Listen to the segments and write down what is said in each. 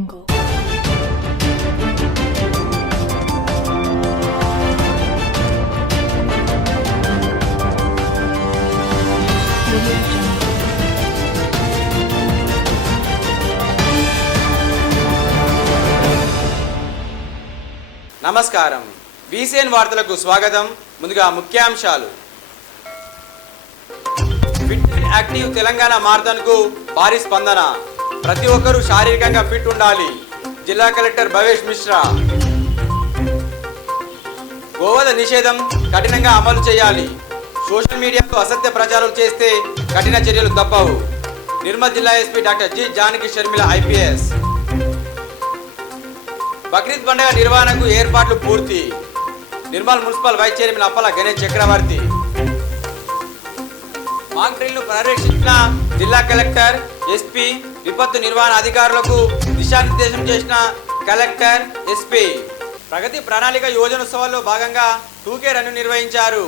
నమస్కారం. బీసీఎన్ వార్తలకు స్వాగతం. ముందుగా ముఖ్యాంశాలు. ఫిట్ అండ్ యాక్టివ్ తెలంగాణ మారథాన్కు భారీ స్పందన. ప్రతి ఒక్కరూ శారీరకంగా ఫిట్ ఉండాలి. జిల్లా కలెక్టర్ భవేష్ మిశ్రా. గోవధ నిషేధం కఠినంగా అమలు చేయాలి. సోషల్ మీడియాలో అసత్య ప్రచారం చేస్తే కఠిన చర్యలు తప్పవు. నిర్మల్ జిల్లా SP doctor G Janaki Sharmila IPS. Bakrid పండుగ నిర్వహణకు ఏర్పాట్లు పూర్తి. Nirmal municipal vice chairman Appala Ganesh Chakravarthi. Mock డ్రిల్ను పర్యవేక్షించిన జిల్లా కలెక్టర్, ఎస్పీ, విపత్తు నిర్వహణ అధికారులకు దిశానిర్దేశం చేసిన కలెక్టర్, ఎస్పీ. ప్రగతి ప్రణాళిక యోజనోత్సవాల్లో భాగంగా 2K రన్ను నిర్వహించారు.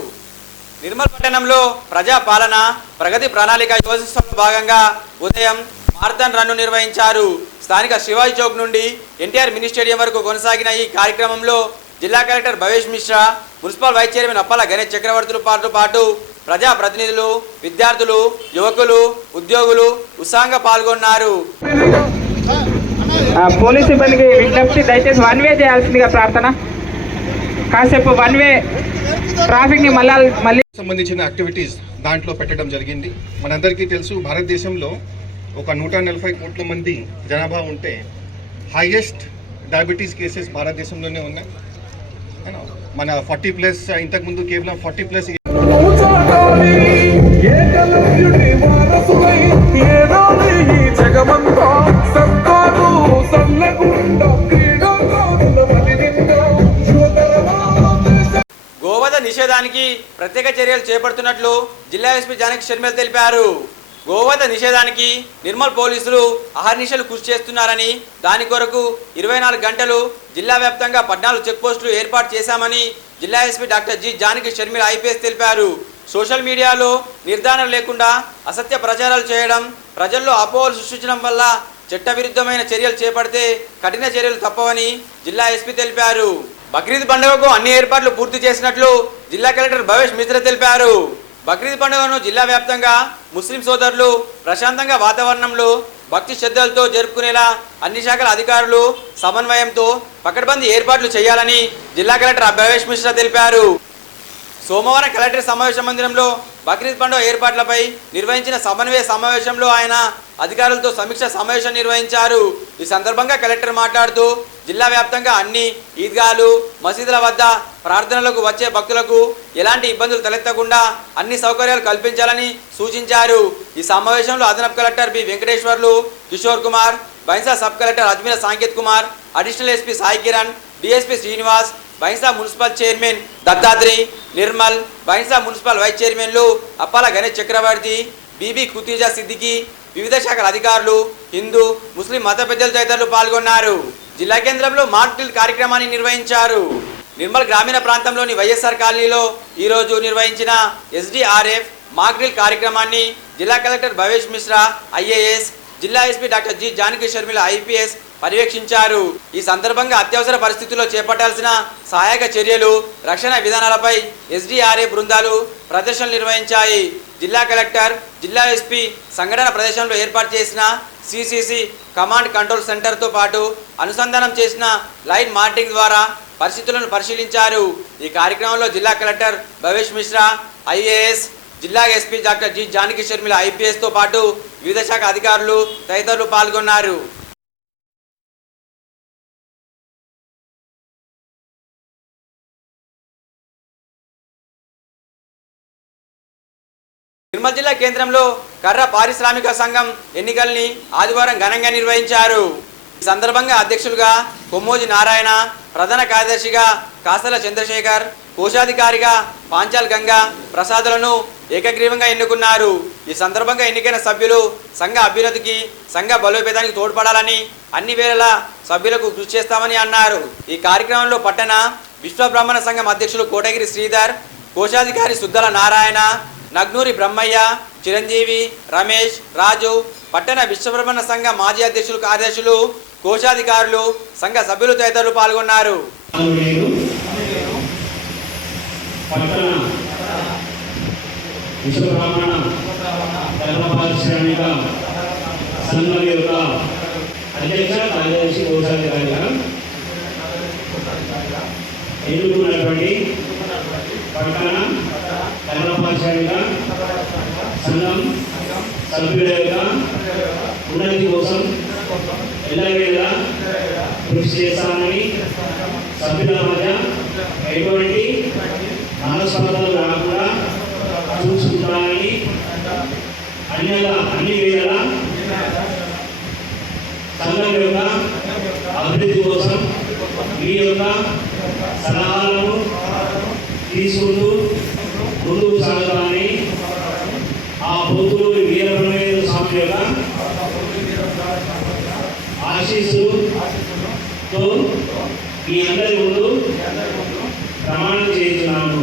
నిర్మల్ పట్టణంలో ప్రజాపాలన ప్రగతి ప్రణాళిక యోజనోత్సవంలో భాగంగా ఉదయం మారథాన్ రన్ను నిర్వహించారు. స్థానిక శివాజీ చౌక్ నుండి ఎన్టీఆర్ మినీ స్టేడియం వరకు కొనసాగిన ఈ కార్యక్రమంలో జిల్లా collector Bhavesh Mishra, municipal vice chairman Appala Ganesh చక్రవర్తులతో పాటు ప్రజాప్రతినిధులు, విద్యార్థులు, యువకులు, ఉద్యోగులు ఉత్సాహంగా పాల్గొన్నారు. పోలీసు సిబ్బందికి విజ్ఞప్తి, దయచేసి వన్ వే చేయాల్సిందిగా ప్రార్థన. కాసేపు వన్ వే ట్రాఫిక్ ని మళ్ళీ సంబంధించిన యాక్టివిటీస్ దాంట్లో పెట్టడం జరిగింది. మనందరికీ తెలుసు, భారతదేశంలో ఒక 140 కోట్ల మంది జనాభా ఉంటే హైయెస్ట్ డయాబెటీస్ కేసెస్ భారతదేశంలోనే ఉన్నాయి. మన 40+ ఇంతకుముందు కేవలం 40+ గోవధ నిషేధానికి ప్రత్యేక చర్యలు చేపడుతున్నట్లు జిల్లా ఎస్పీ జానకి షర్మిల తెలిపారు. గోవధ నిషేధానికి నిర్మల్ పోలీసులు అహర్నిశలు కృషి చేస్తున్నారని, దాని కొరకు 24 గంటలు జిల్లా వ్యాప్తంగా 14 చెక్ పోస్టులు ఏర్పాటు చేశామని జిల్లా SP doctor G Janaki Sharmila IPS తెలిపారు. సోషల్ మీడియాలో నిర్ధారణ లేకుండా అసత్య ప్రచారాలు చేయడం, ప్రజల్లో అపోహలు సృష్టించడం వల్ల చట్టవిరుద్ధమైన చర్యలు చేపడితే కఠిన చర్యలు తప్పవని జిల్లా ఎస్పీ తెలిపారు. బక్రీద్ పండుగకు అన్ని ఏర్పాట్లు పూర్తి చేసినట్లు జిల్లా కలెక్టర్ భవేష్ మిశ్రా తెలిపారు. బక్రీద్ పండుగను జిల్లా వ్యాప్తంగా ముస్లిం సోదరులు ప్రశాంతంగా వాతావరణంలో భక్తి శ్రద్ధలతో జరుపుకునేలా అన్ని శాఖల అధికారులు సమన్వయంతో పకడ్బందీ ఏర్పాట్లు చేయాలని జిల్లా కలెక్టర్ భవేష్ మిశ్రా తెలిపారు. సోమవారం కలెక్టర్ సమావేశ మందిరంలో బక్రీద్ పండుగ ఏర్పాట్లపై నిర్వహించిన సమన్వయ సమావేశంలో ఆయన అధికారులతో సమీక్ష సమావేశం నిర్వహించారు. ఈ సందర్భంగా కలెక్టర్ మాట్లాడుతూ జిల్లా వ్యాప్తంగా అన్ని ఈద్గాలు, మసీదుల వద్ద ప్రార్థనలకు వచ్చే భక్తులకు ఎలాంటి ఇబ్బందులు తలెత్తకుండా అన్ని సౌకర్యాలు కల్పించాలని సూచించారు. ఈ సమావేశంలో అదనపు collector B Venkateswarlu, Kishore Kumar, Bhainsa sub collector Ajmeera Sanketh Kumar, additional SP Sai Kiran, DSP Srinivas, Bhainsa municipal chairman Dattatri, Nirmal Bhainsa municipal vice చైర్మన్లు అప్పాల గణేష్ చక్రవర్తి, బీబీ ఖుతీజా సిద్దికి, వివిధ శాఖల అధికారులు, హిందూ, ముస్లిం మత పెద్దలు తదితరులు పాల్గొన్నారు. జిల్లా కేంద్రంలో మాక్ డ్రిల్ కార్యక్రమాన్ని నిర్వహించారు. నిర్మల్ గ్రామీణ ప్రాంతంలోని వైఎస్ఆర్ కాలనీలో ఈరోజు నిర్వహించిన ఎస్డీఆర్ఎఫ్ మాక్ డ్రిల్ కార్యక్రమాన్ని జిల్లా కలెక్టర్ భవేష్ మిశ్రా ఐఏఎస్, జిల్లా SP doctor G Janaki Sharmila IPS పర్యవేక్షించారు. ఈ సందర్భంగా అత్యవసర పరిస్థితుల్లో చేపట్టాల్సిన సహాయక చర్యలు, రక్షణ విధానాలపై ఎస్డీఆర్ఎఫ్ బృందాలు ప్రదర్శనలు నిర్వహించాయి. జిల్లా కలెక్టర్, జిల్లా ఎస్పీ సంఘటన ప్రదేశంలో ఏర్పాటు చేసిన సిసిసి కమాండ్ కంట్రోల్ సెంటర్తో పాటు అనుసంధానం చేసిన లైన్ మానిటరింగ్ ద్వారా పరిస్థితులను పరిశీలించారు. ఈ కార్యక్రమంలో జిల్లా కలెక్టర్ భవేష్ మిశ్రా ఐఏఎస్, జిల్లా SP doctor G Janaki Sharmila ఐపీఎస్తో పాటు వివిధ శాఖ అధికారులు తదితరులు పాల్గొన్నారు. నిర్మల్ జిల్లా కేంద్రంలో కర్ర పారిశ్రామిక సంఘం ఎన్నికల్ని ఆదివారం ఘనంగా నిర్వహించారు. ఈ సందర్భంగా అధ్యక్షులుగా కొమ్మోజి నారాయణ, ప్రధాన కార్యదర్శిగా కాసల చంద్రశేఖర్, కోశాధికారిగా పాంచాల్ గంగా ప్రసాదులను ఏకగ్రీవంగా ఎన్నుకున్నారు. ఈ సందర్భంగా ఎన్నికైన సభ్యులు సంఘ అభ్యున్నతికి, సంఘ బలోపేతానికి తోడ్పడాలని అన్ని వేళలా సభ్యులకు కృషి చేస్తామని అన్నారు. ఈ కార్యక్రమంలో పట్టణ విశ్వ బ్రాహ్మణ సంఘం అధ్యక్షులు కోటగిరి శ్రీధర్, కోశాధికారి సుద్దల నారాయణ, నగ్నూరి బ్రహ్మయ్య, చిరంజీవి, రమేష్, రాజు, పట్టణ విశ్వబ్రహ్మణ సంఘ మాజీ అధ్యక్షులు, కార్యదర్శులు, కోశాధికారులు, సంఘ సభ్యులు తదితరులు పాల్గొన్నారు. విశ్వబ్రహ్మణ ధర్మపారిశ్రామిక సంఘం యొక్క అధ్యక్ష, కార్యదర్శి, కోశాధికారిగా ఎన్నుకున్నటువంటి పట్టణ ధర్మపారిశ్రామిక సంఘం సభ్యుల యొక్క ఉన్నతి కోసం ఎల్లవేళ కృషి చేస్తామని, సభ్యుల మధ్య ఎటువంటి మనస్పర్ధలు రాకుండా చూసుకుంటామని, అన్ని వేళ సంఘం యొక్క అభివృద్ధి కోసం మీ యొక్క సలహాలను తీసుకుంటూ ముందుకు సాగుతామని, ఆ భూతులు వీరబ్రహ్మేంద్ర స్వామి యొక్క ఆశీస్సులతో మీ అందరి ముందు ప్రమాణం చేస్తున్నాను.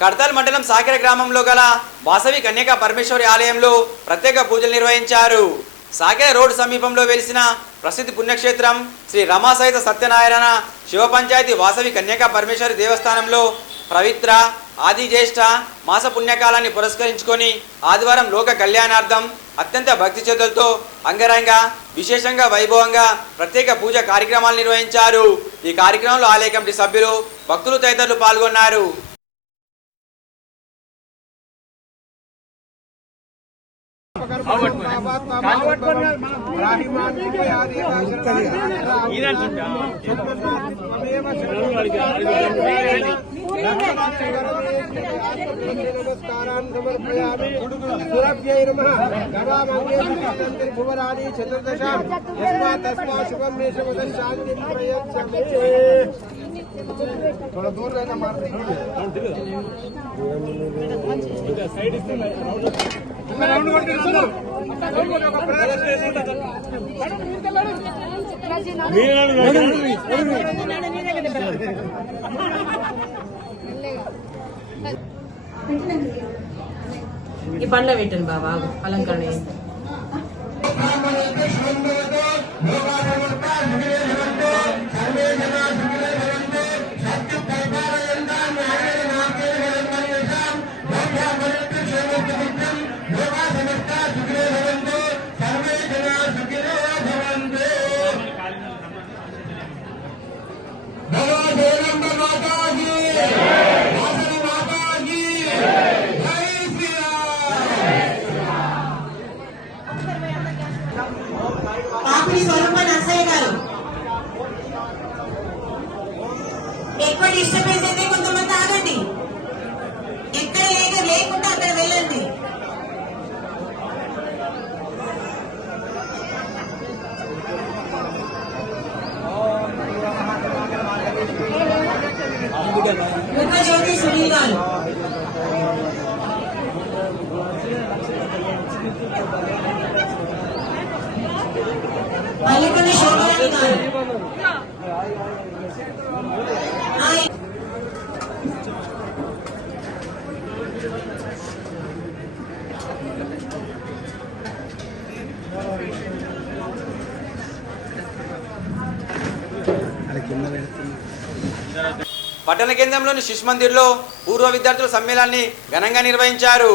కడతాల్ మండలం సాకెర గ్రామంలో గల వాసవి కన్యకా పరమేశ్వరి ఆలయంలో ప్రత్యేక పూజలు నిర్వహించారు. సాకెర రోడ్ సమీపంలో వెలిసిన ప్రసిద్ధ పుణ్యక్షేత్రం శ్రీ రమాసహిత సత్యనారాయణ శివ పంచాయతీ వాసవి కన్యకా పరమేశ్వరి దేవస్థానంలో పవిత్ర ఆది జ్యేష్ఠ మాస పుణ్యకాలాన్ని పురస్కరించుకొని ఆదివారం లోక కళ్యాణార్థం అత్యంత భక్తి శ్రద్ధలతో అంగరంగ విశేషంగా వైభవంగా ప్రత్యేక పూజ కార్యక్రమాలు నిర్వహించారు. ఈ కార్యక్రమంలో ఆలయ కమిటీ సభ్యులు, భక్తులు తదితరులు పాల్గొన్నారు. थोड़ा दूर रहना मारते ఈ పండ్ల పెట్టండి బాబా అలంకరణ ఎక్కువ డిస్టర్బెన్స్ అయితే కొంతమంది ఆగండి, ఎక్కడ లేకుండా అక్కడ వెళ్ళండి. ముఖజ్యోతి సునీల్ గారు, మల్లికల్లి శోభరాణి గారు, పట్టణ కేంద్రంలోని శిశు మందిర్లో పూర్వ విద్యార్థుల సమ్మేళనాన్ని ఘనంగా నిర్వహించారు.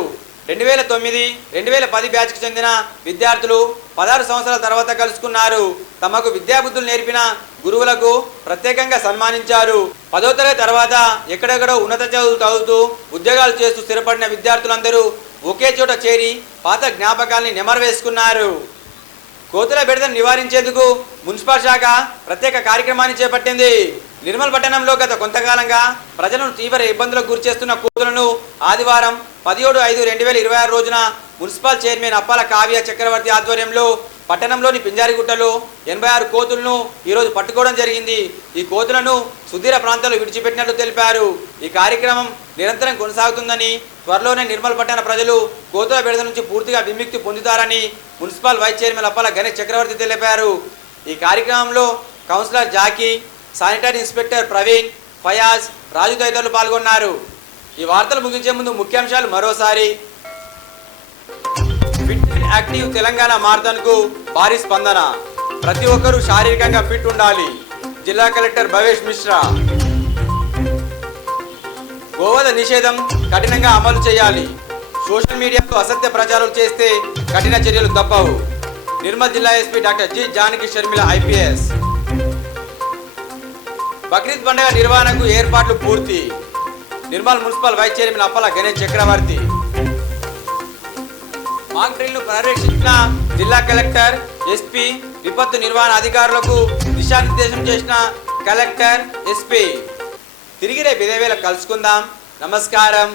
2009, 2010 బ్యాచ్కి చెందిన విద్యార్థులు 16 సంవత్సరాల తర్వాత కలుసుకున్నారు. తమకు విద్యాబుద్ధులు నేర్పిన గురువులకు ప్రత్యేకంగా సన్మానించారు. 10వ తరగతి తర్వాత ఎక్కడెక్కడో ఉన్నత చదువులు చదువుతూ ఉద్యోగాలు చేస్తూ స్థిరపడిన విద్యార్థులందరూ ఒకే చోట చేరి పాత జ్ఞాపకాల్ని నెమరువేసుకున్నారు. కోతుల బెడదను నివారించేందుకు మున్సిపల్ శాఖ ప్రత్యేక కార్యక్రమాన్ని చేపట్టింది. నిర్మల్ పట్టణంలో గత కొంతకాలంగా ప్రజలను తీవ్ర ఇబ్బందులకు గురిచేస్తున్న కోతులను ఆదివారం 17/5/2026 రోజున మున్సిపల్ చైర్మన్ అప్పాల కావ్య చక్రవర్తి ఆధ్వర్యంలో పట్టణంలోని పింజారిగుట్టలో 86 కోతులను ఈరోజు పట్టుకోవడం జరిగింది. ఈ కోతులను సుదూర ప్రాంతాల్లో విడిచిపెట్టినట్లు తెలిపారు. ఈ కార్యక్రమం నిరంతరం కొనసాగుతుందని, త్వరలోనే నిర్మల్ పట్టణ ప్రజలు కోతుల బెడద నుంచి పూర్తిగా విముక్తి పొందుతారని municipal vice chairman Appala Ganesh Chakravarthi తెలిపారు. ఈ కార్యక్రమంలో councillor Jaki, sanitary inspector Praveen, Fayaz, Raju తదితరులు పాల్గొన్నారు. ఈ వార్తలు ముగించే ముందు ముఖ్యాంశాలు మరోసారి. ఫిట్ అండ్ యాక్టివ్ తెలంగాణ మారథాన్కు భారీ స్పందన. ప్రతి ఒక్కరూ శారీరకంగా ఫిట్ ఉండాలి. జిల్లా కలెక్టర్ భవేష్ మిశ్రా. గోవధ నిషేధం కఠినంగా అమలు చేయాలి. సోషల్ మీడియాలో అసత్య ప్రచారం చేస్తే కఠిన చర్యలు తప్పవు. నిర్మల్ జిల్లా SP doctor G Janaki Sharmila IPS. Bakrid పండుగ నిర్వహణకు ఏర్పాట్లు పూర్తి. Nirmal municipal vice chairman Appala Ganesh Chakravarthi. Mock డ్రిల్ను పర్యవేక్షించిన జిల్లా కలెక్టర్, ఎస్పీ, విపత్తు నిర్వహణ అధికారులకు దిశానిర్దేశం చేసిన కలెక్టర్, ఎస్పీ. తిరిగి రేపు ఇదే వేళ కలుసుకుందాం. నమస్కారం.